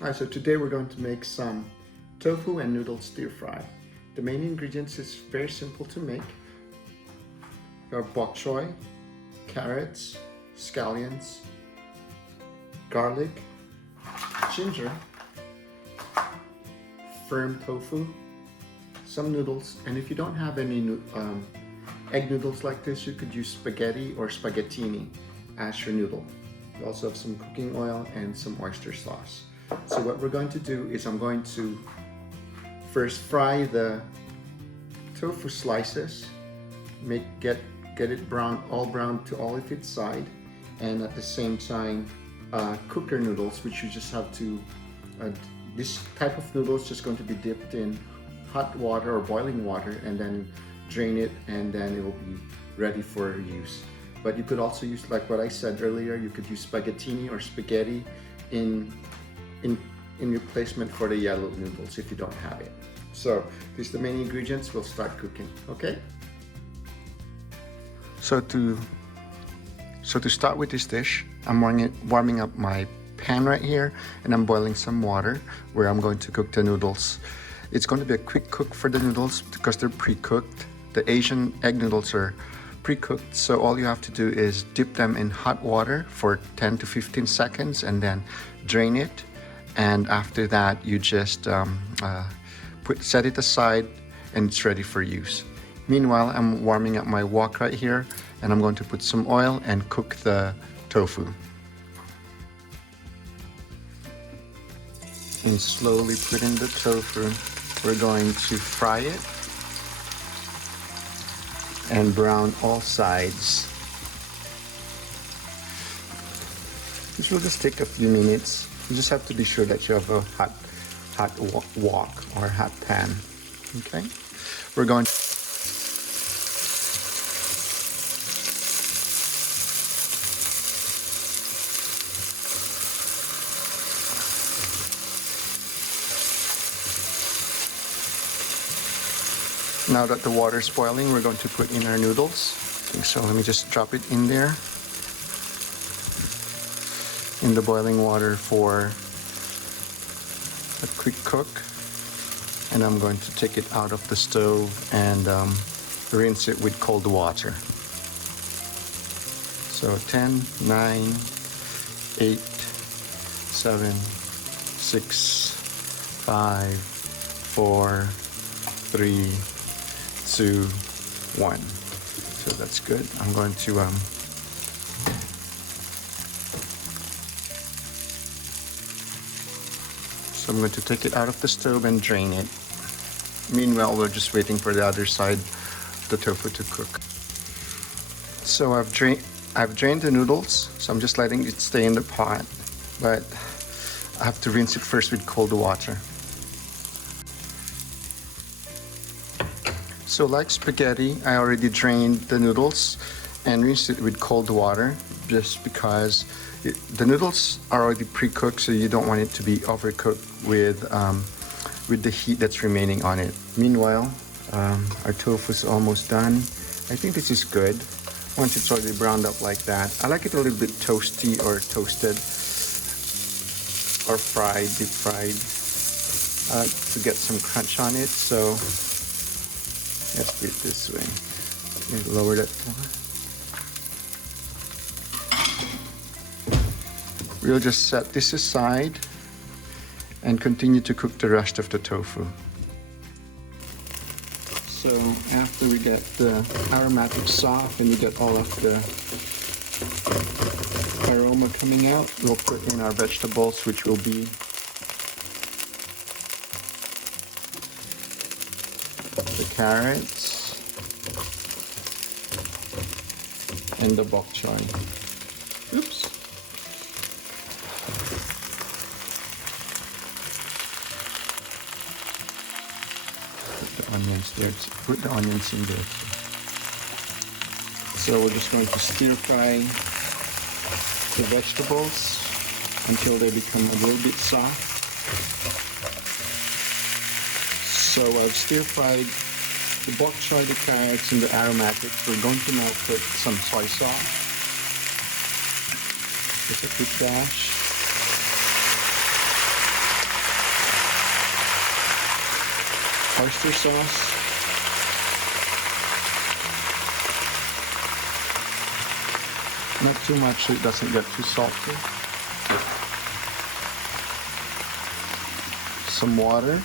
Alright, so today we're going to make some tofu and noodle stir fry. The main ingredients is very simple to make. You have bok choy, carrots, scallions, garlic, ginger, firm tofu, some noodles, and if you don't have any egg noodles like this, you could use spaghetti or spaghettini as your noodle. You also have some cooking oil and some oyster sauce. So what we're going to do is I'm going to first fry the tofu slices, get it brown, all brown to all of its side, and at the same time cook your noodles, which you just have to, this type of noodle is just going to be dipped in hot water or boiling water and then drain it, and then it will be ready for use. But you could also use, like what I said earlier, you could use spaghettini or spaghetti in replacement for the yellow noodles if you don't have it. So these are the main ingredients. We'll start cooking, okay? So to start with this dish, I'm warming up my pan right here, and I'm boiling some water where I'm going to cook the noodles. It's going to be a quick cook for the noodles because they're pre-cooked. The Asian egg noodles are pre-cooked, so all you have to do is dip them in hot water for 10 to 15 seconds and then drain it. And after that, you just set it aside and it's ready for use. Meanwhile, I'm warming up my wok right here, and I'm going to put some oil and cook the tofu. And slowly put in the tofu. We're going to fry it and brown all sides. This will just take a few minutes. You just have to be sure that you have a hot wok or hot pan. Okay? We're going to Now that the water is boiling, we're going to put in our noodles. Okay, so let me just drop it in there in the boiling water for a quick cook. And I'm going to take it out of the stove and rinse it with cold water. So 10, 9, 8, 7, 6, 5, 4, 3, 2, 1. So that's good. I'm going to so I'm going to take it out of the stove and drain it. Meanwhile, we're just waiting for the other side of the tofu to cook. So I've drained the noodles, so I'm just letting it stay in the pot, but I have to rinse it first with cold water. So like spaghetti, I already drained the noodles and rinsed it with cold water, just because the noodles are already pre-cooked, so you don't want it to be overcooked with the heat that's remaining on it. Meanwhile, our tofu is almost done. I think this is good. Once it's already browned up like that, I like it a little bit toasty or toasted or fried, deep fried. I like to get some crunch on it, so let's do it this way. Maybe lower that one. We'll just set this aside and continue to cook the rest of the tofu. So after we get the aromatics off and we get all of the aroma coming out, we'll put in our vegetables, which will be the carrots and the bok choy. Oops. Put the onions there. Put the onions in there. So we're just going to stir fry the vegetables until they become a little bit soft. So I've stir fried the bok choy, the carrots, and the aromatics. We're going to now put some soy sauce. Just a quick dash. oyster sauce. Not too much so it doesn't get too salty. Some water.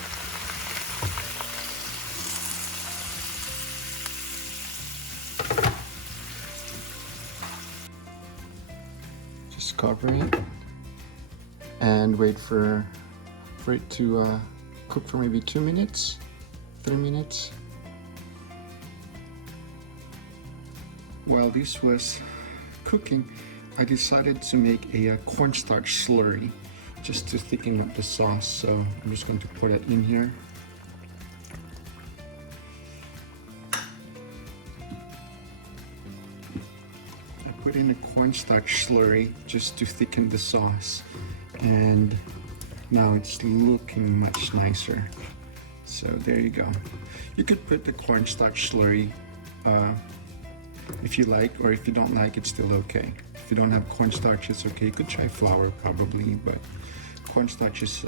Just cover it and wait for it to cook for maybe 2 minutes, 3 minutes. While this was cooking, I decided to make a cornstarch slurry just to thicken up the sauce. So I'm just going to pour that in here. I put in a cornstarch slurry just to thicken the sauce, and now it's looking much nicer. So there you go. You could put the cornstarch slurry if you like, or if you don't like, it's still okay. If you don't have cornstarch, it's okay. You could try flour probably, but cornstarch is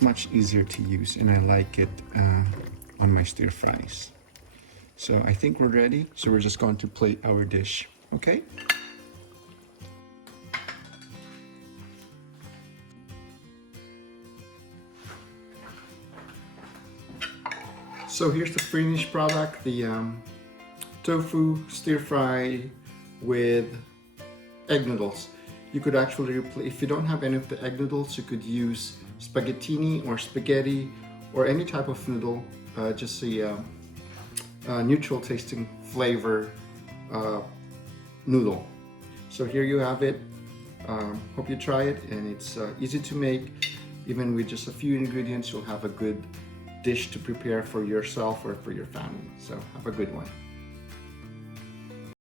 much easier to use, and I like it on my stir fries. So I think we're ready. So we're just going to plate our dish, okay? So here's the finished product, the tofu stir fry with egg noodles. You could actually replace, if you don't have any of the egg noodles, you could use spaghettini or spaghetti or any type of noodle, just a neutral tasting flavor noodle. So here you have it. Hope you try it, and it's easy to make. Even with just a few ingredients, you'll have a good dish to prepare for yourself or for your family. So have a good one.